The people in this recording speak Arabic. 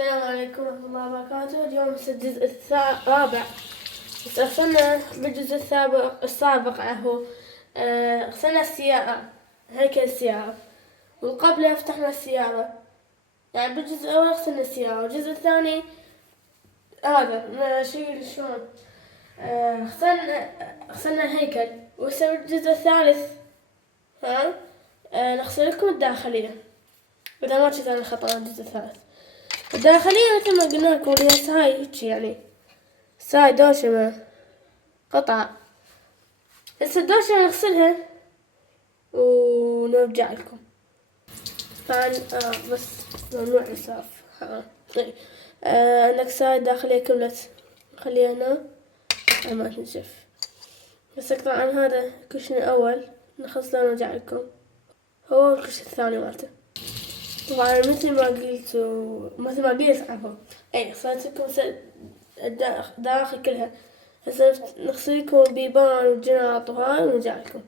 السلام عليكم ورحمة الله وبركاته. اليوم الجزء الرابع. غسلنا بالجزء السابق هو غسلنا السيارة، هيكل السيارة، وقبله فتحنا السيارة. يعني بالجزء الأول غسلنا السيارة، والجزء الثاني هذا شلون غسلنا الهيكل. وهسه الجزء الثالث نغسل لكم الداخلية، إذا ما كنت أنا خطأ. الجزء الثالث الداخلية مثل ما قلنا لكم هي ساي هيجي، يعني ساي دوشمة قطع. هسه الدوشمة نغسلها ونرجع لكم. طبعا بس ممنوع إسراف. طيب عندك ساي داخلية كملت، نخليها هنا ما تنشف. هسه طبعا هذا الكشن الأول نغسله ونرجع لكم، هو الكشن الثاني مالته. طبعا مثل ما قلت عفوا، غسلت لكم الداخل كلها. هسه نغسل لكم البيبان والجناط وهاي ونرجع لكم.